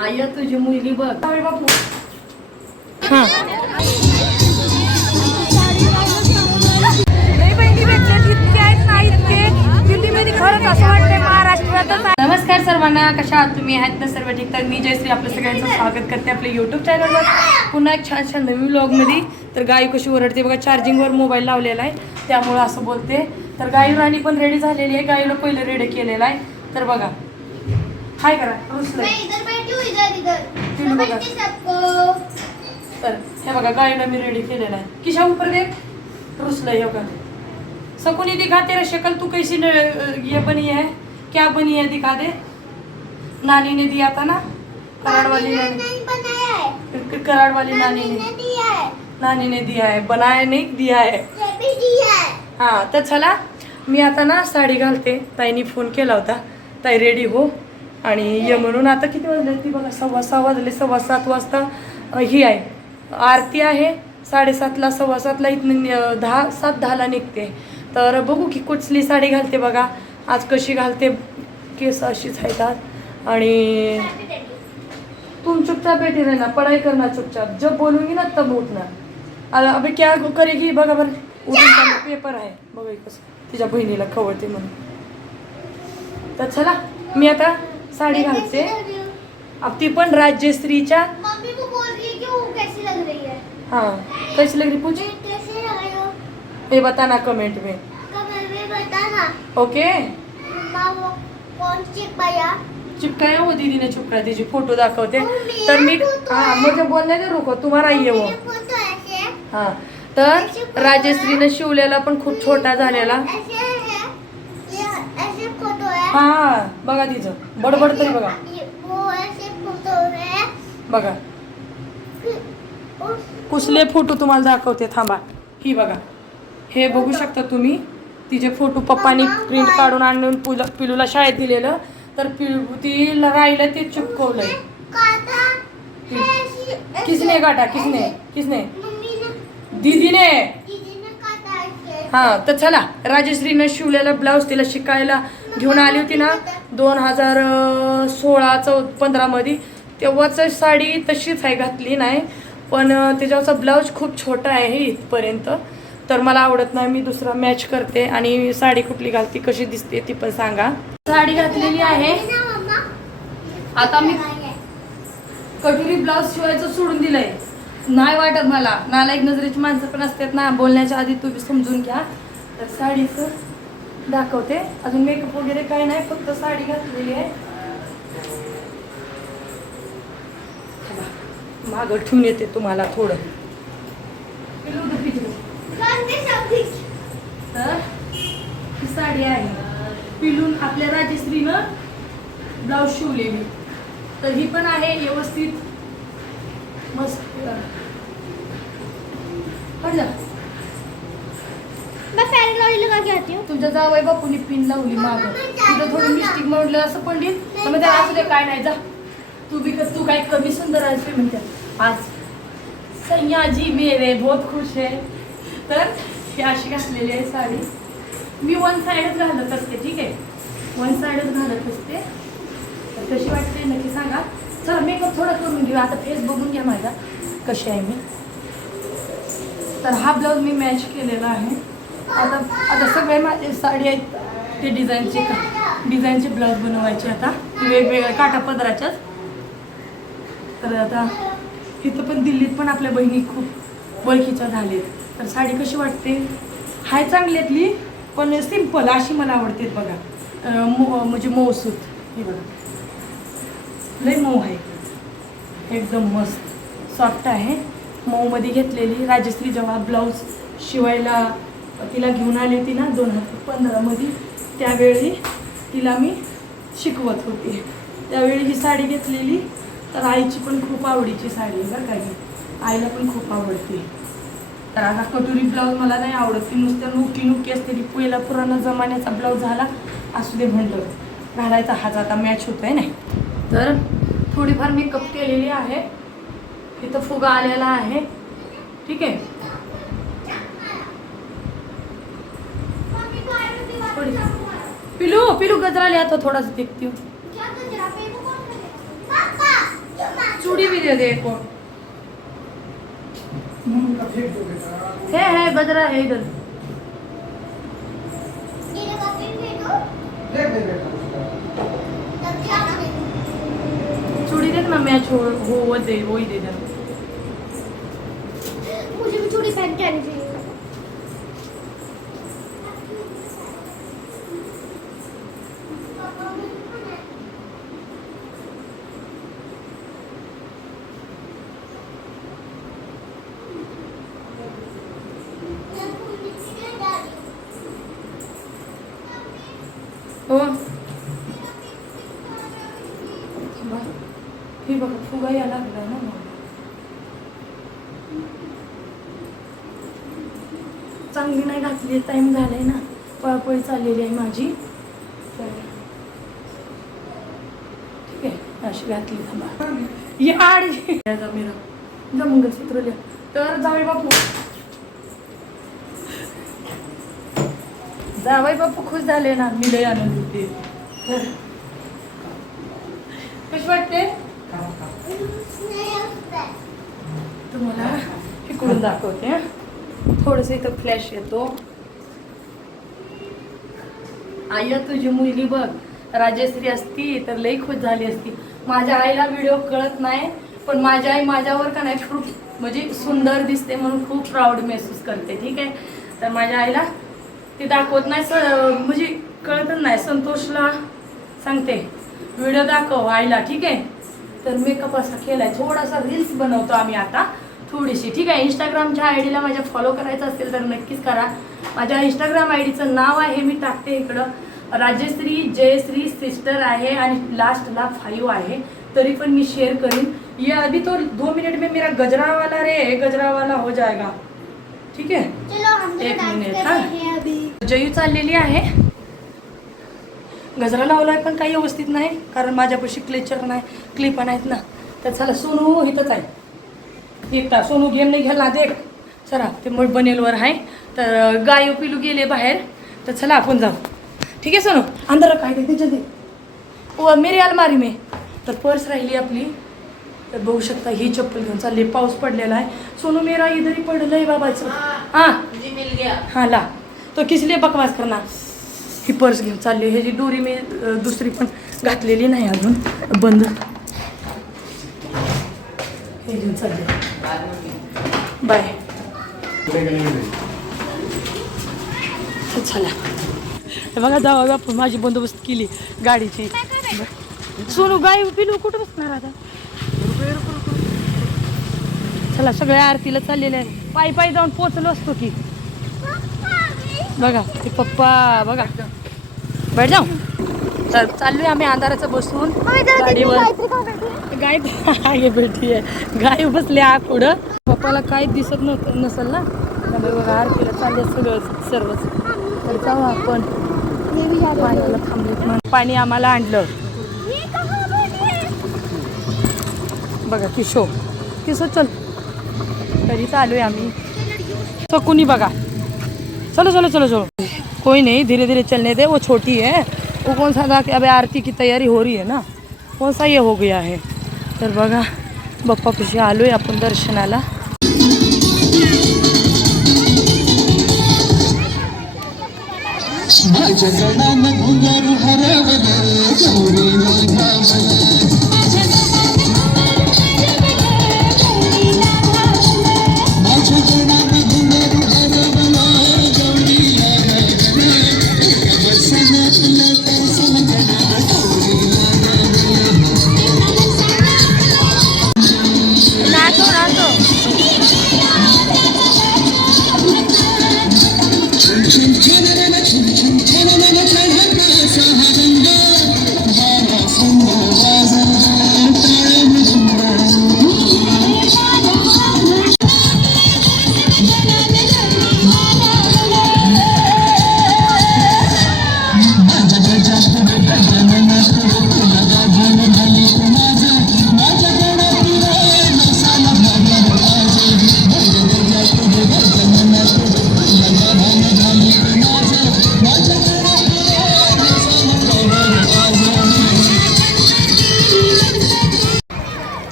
I तुझी मुलगी बघ. बापू. हा. नमस्कार सर्वांना कशा आहात तुम्ही? आहेत ना सर्व ठीक? तर मी जयश्री आपलं सगळ्यांचं स्वागत करते आपल्या यूट्यूब चॅनलवर पुन्हा एक छान छान नवीन व्लॉगमध्ये तर गाई कशी ओरडते बघा चार्जिंगवर मोबाईल लावलेला आहे. त्यामुळं असं बोलते. तर गाई राणी पण रेडी झालेली आहे. गाईला पहिलं रेडी केलेलं आहे. तर बघा हाय करा रुसलंय मैं इधर बैठी हूँ इधर इधर. तीनों बघा. तर हे बघा गाईला मी रेडी केलेला आहे. किशा ऊपर देख रुसलंय हे बघा सकुनी दिखा तेरा शक्ल तू कैसी न, ये बनी है? क्या बनी है दिखा दे. नानी ने दिया था ना? कराड़ वाली ने नानी। नहीं बनाया है। कराड़ वाली नानी नानी ने। ने दिया है। नानी ने दिया है। बनाया नाही दिया है। ये भी दिया है। हां तर चला मी आता ना साडी घालते. ताईनी फोन केला होता. ताई रेडी हो? आणि ये म्हणून आता किती वाजले ती बघा सव्वा सहा वाजले सव्वा सात वाजता ही आहे. आरती आहे साडेसातला सव्वा सातला इथनं नि- दहा सात दहाला निघते. तर बघू की कुठली साडी घालते बघा. आज कशी घालते केस अशीच आहेत आज. आणि तुम चुपचाप बैठी ना पढ़ाई करणार चुपचाप. जब बोलूंगी ना तब उठणार. अरे अबे क्या करेगी बघा बरं उठून चालू पेपर आहे. बघा कसं तिच्या बहिणीला खवळते म्हणून. तर चला मी आता साडी घालते. अब ती पण रही है कि वो कैसी लग रही है? हाँ कैसी लग रही पूछ. मैं कैसे लग रही हूँ? ये बताना कमेंट में. कमर में बताना. ओके? वो कौन चिपकाया? वो दीदी ने चिपका दीजिए फोटो दाखवते. तर मी हाँ मुझे बोलने दे रुको तुम्हारा ही है वो है हा तर राजश्रीनं शिवलेला पण खूप छोटा झालेला. है ये है बघा तिचं. बडबड तरी बघा. बघा. कुसले फोटो तुम्हाला दाखवते थांबा. ही बघा. हे बघू शकता तुम्ही. तिचे फोटो पप्पानी प्रिंट काढून आणून पुला पिलूला शाळेत दिलेलं. तर पिलू ती राहिलं ते चिपकवलंय. किसने काटा किसने किसने? दीदीने. हा तर चला. राजश्रीनं शिवलेला ब्लाऊज तिला शिकायला घेऊन आली होती ना दोन हजार सोळा चौ पंधरामध्ये तेव्हाच साडी तशीच आहे घातली नाही. पण त्याच्यावरचा ब्लाऊज खूप छोटा आहे इथपर्यंत. तर मला आवडत नाही मी दुसरा मॅच करते. आणि साडी कुठली घालते कशी दिसते ती पण सांगा. साडी घातलेली आहे. आता मी कटोरी ब्लाऊज शिवायचं सोडून दिलंय. नाही वाटत मला. नालायक नजरेची माणसं पण असतात ना बोलण्याच्या आधी तुम्ही समजून घ्या. तर साडीचं दाखवते. अजून मेकअप वगैरे काही नाही फक्त साडी घातलेली आहे. मागं ठेवून येते तुम्हाला थोडं. ही साडी आहे. पिलून आपल्या राजश्रीनं ब्लाऊज शिवलेली. तर ही पण आहे व्यवस्थित. मस्त. मैं फेयर लवली लगा के तुमच्या जावई बापूनी पिन लावली मागं. तुझं थोडी मिस्टेक म्हणलं असं पंडित. तर मग त्याला असू दे काय नाही जा. तू बिकस तू काय कमी सुंदर आहेस म्हणते. आज सैयाजी मेरे बहुत खुश आहे तर ही अशी घातलेली आहे साडी. मी वन साईडच घालत असते ठीक आहे? वन साईडच घालत असते. तर कशी वाटते नक्की सांगा. चला मेकअप थोडं करून घेऊ. आता फेस बघून घ्या माझा. कशी आहे मी. तर हा ब्लाऊज मी मॅच केलेला आहे. आता आता सगळे माझे साडी आहेत ते डिझाईनचे डिझाईनचे ब्लाऊज बनवायचे आता. वेगवेगळ्या काटा पदराच्याच तर आता इथं पण दिल्लीत पण आपल्या बहिणी खूप ओळखीच्या झालेत. तर साडी कशी वाटते? हाय चांगल्यातली पण सिंपल अशी मला आवडते बघा. अं, मो म्हणजे मऊसूत हे बघा. लय मऊ आहे. एकदम मस्त. सॉफ्ट आहे. मऊमध्ये घेतलेली राजश्री जेव्हा ब्लाऊज शिवायला तिला घेऊन आली होती ना दोन हजार पंधरामध्ये त्यावेळी तिला मी शिकवत होती. त्यावेळी ही साडी घेतलेली. तर आईची पण खूप आवडीची साडी आहे बरं का ही. आईला पण खूप आवडते. तर आता कटोरी ब्लाऊज मला नाही आवडत. ती नुसतं नुकी नुकी असते. ती पहिला पुराणा जमान्याचा ब्लाऊज झाला. असू दे म्हणलं. घालायचा हाच आता मॅच होतोय नाही तर थोडीफार मेकअप केलेली आहे. इथं फुगा आलेला आहे. ठीक आहे मम्मी को आई में दीवार थोड़ी- पे हुआ है पिलू पिलू गजरा लिया तो थोड़ा सा देखती हूँ। क्या गजरा? पे वो कौन करे पापा चूड़ी भी दे दे एक और। है है गजरा है इधर। ये लगा के भेजो तब क्या करें चूड़ी दे ना मैं छोड़ वो वो दे वो ही दे दे। मुझे भी थोड़ी पहन के आनी चाहिए हो हे बघा फुगा या लागला ना मग. चांगली नाही घातली टाइम झालाय ना. पळपळी चाललेली आहे माझी. तर ठीक आहे अशी घातली थांबा. याड मेरा. जा मंगलसूत्र लिहा. तर जावे बापू. जावई बापू खुश झाले ना मी लय आनंद होते कशी वाटते? तुम्हाला इकडून दाखवते थोडस इथं फ्लॅश येतो. आई तुझी मुलगी बघ राजश्री असती तर लई खुश झाली असती. माझ्या आईला व्हिडिओ कळत नाही पण माझी आई माझ्यावर का नाही खूप म्हणजे सुंदर दिसते म्हणून खूप प्राऊड महसूस करते ठीक आहे? तर माझ्या आईला ती दाखवत नाही स म्हणजे कळतच नाही. संतोषला सांगते व्हिडिओ दाखव आईला ठीक आहे? तर मेकअप असा केलाय. थोडासा रील्स बनवतो आम्ही आता. थोडीशी. ठीक आहे इंस्टाग्रामच्या आय डीला माझ्या फॉलो करायचं असेल तर नक्कीच करा. माझ्या इंस्टाग्राम आय डीचं नाव आहे मी टाकते इकडं. राजश्री जयश्री सिस्टर आहे आणि लास्टला फाईव्ह आहे. तरी पण मी शेअर करीन. ये अभी तो दो मिनट में मेरा गजरा वाला रे. गजरा वाला हो जाएगा. ठीक है हम एक मिनिट, हाँ. जयू चाललेली आहे. गजरा लावलाय पण काही व्यवस्थित नाही कारण माझ्यापाशी क्लेचर नाही क्लिपा नाहीत ना. तर चला सोनू इथंच आहे. एकटा सोनू गेम नाही घ्यायला देख चला ते मग बनेलवर आहे. तर गाय पिलू गेले बाहेर. तर चला आपण जाऊ. ठीक आहे सोनू? अंदर काय ते त्याच्यात दे. व मेरी अलमारी में. तर पर्स राहिली आपली. तर बघू शकता ही चप्पल घेऊन चालली. पाऊस पडलेला आहे. सोनू मेरा इधर पडलं आहे बाबाचं. हां हाँ. ला. तो किस लिए बकवास करना ही पर्स घेऊन चालली. ह्याची दोरी मी दुसरी पण घातलेली नाही अजून. बंद. हे घेऊन चालले. बाय. चला. बघा जावा बापू माझी बंदोबस्त केली गाडीची. सोनू गाय पिलू कुठं बसणार आता? चला सगळ्या आरतीला चाललेल्या आहे पायी पायी जाऊन पोचलो असतो की. बघा ते पप्पा बघा. बैठ जाऊ. तर चाललोय आम्ही अंधाराचं बसून. गाडीवर. गाय आहे बेटी आहे. गाय बसले आ पुढं. पप्पाला काही दिसत नव्हतं नसेल ना? त्यामुळे बघा आरतीला चालले सगळं सर्वच. तर जाऊ आपण. पाण्याला म्हणून. पाणी आम्हाला आणलं. बघा किशो किशो चल. तरी चालू आहे आम्ही सकूनी बघा. चलो चलो चलो चलो। कोई नहीं, धीरे धीरे चलने दे, वो छोटी है। वो कौन सा था कि अबे आरती की तैयारी हो रही है ना? कौन सा ये हो गया है? तर बघा बाप्पापाशी आलोय आपण दर्शनाला माझ्या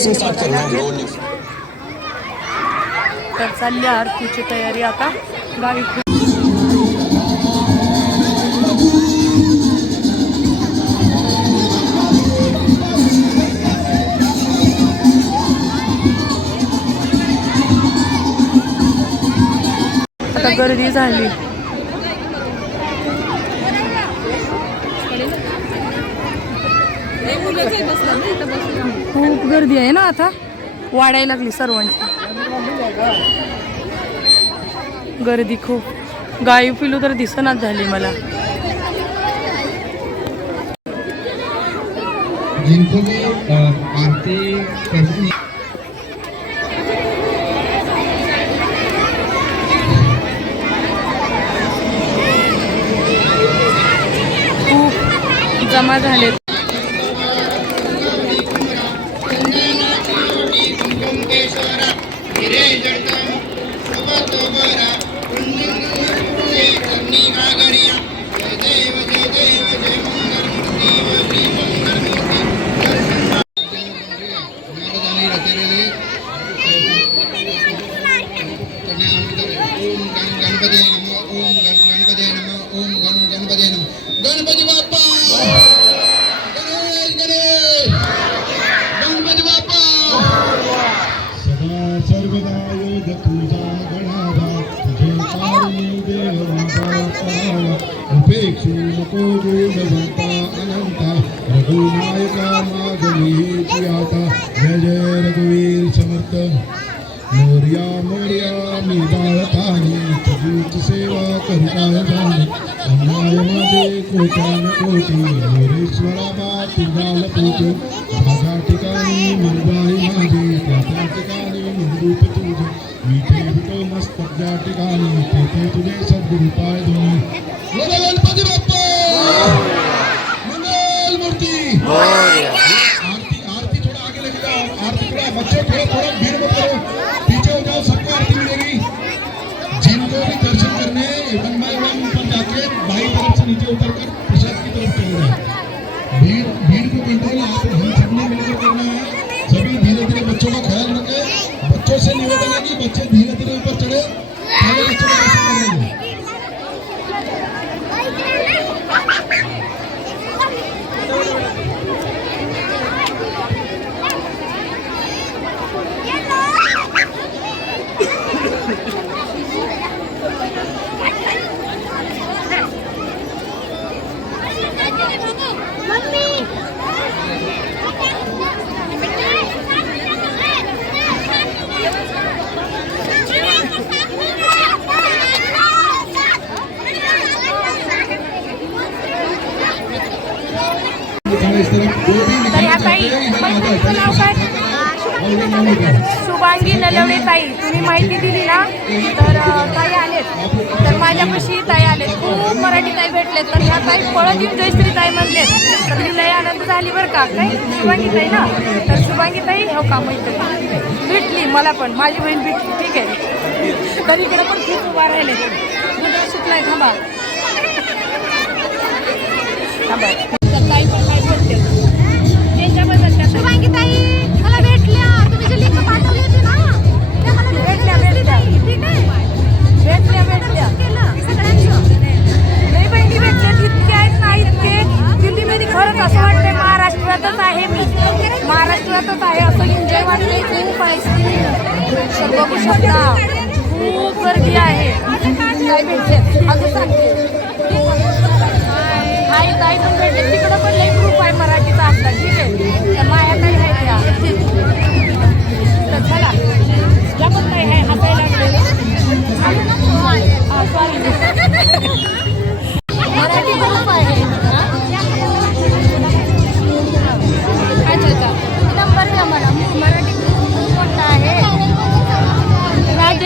ये मुझे भी गाडी बस से वगैरे स्टार्ट करना है बघायला. ड्रोन न्यूज तर चालली आरतीची तयारी आता गाडी आता गर्दी झाली खूप गर्दी आहे ना आता? वाढायला लागली सर्वांची. गर्दी खूप. गाई पिलू तर दिसनाच झाली मला. खूप जमा झालेत. उपेक्षू नको गुणवंता अनंता रघुनायका मागणी आता जय जय रघुवीर समर्थ मोर्या मोर्या मी बाळतानी तुझीच सेवा करू काय जाणे अन्याय माझे कोटान कोटी मोरेश्वरा बा तुझाल पोट माझ्या ठिकाणी मनबाई माझी त्या त्या ठिकाणी मनरूप तुझे मी मस्तक ठिकाणी तेथे तुझे दोन्ही बोला गणपती बाप्पा मंगल मूर्ती आरती आरती थोड़ा आगे लेके जाओ आरती थोड़ा बच्चे थोड़ा थोड़ा भीड़ मत करो पीछे हो जाओ सबको आरती मिलेगी जिनको भी दर्शन करने वन बाय वन ऊपर जाके बाई तरफ़ से नीचे उतर कर प्रसाद की तरफ़ चले जाए भीड़ भीड़ को कंट्रोल आप हम सबने मिलकर करना है सभी धीरे धीरे बच्चों का ख्याल रखें बच्चों से निवेदन है कि बच्चे धीरे धीरे ऊपर चढ़े शुभांगी नलवडे ताई तुम्ही माहिती दिली ना? तर ताई आलेत. तर माझ्यापाशी ताई आलेत. खूप मराठी ताई भेटलेत. तर ह्या ताई पळत येऊन जयश्री ताई म्हणलेत. तर मी लय आनंद झाली बरं का? काय? शुभांगी ताई ना? तर शुभांगी ताई हो का माहिती भेटली मला पण. माझी बहीण भेटली. ठीक आहे. तर इकडे पण खूप उभा राहिले. मुद्रा सुटलाय थांबा. थांबा. खरंच असं वाटतंय महाराष्ट्रातच आहे. मी महाराष्ट्रातच आहे. असं एन्जॉय वाटते खूप आहे. बघू शकता. खूप गर्दी आहे. काय भेटले अजून सांगते. हाय ताई पण भेटले. तिकडं पण लई ग्रुप आहे मराठीचा आपला ठीक आहे. त्या माया ताई आहे त्या. तर चला. या पण ताई आहे हसायला सॉरी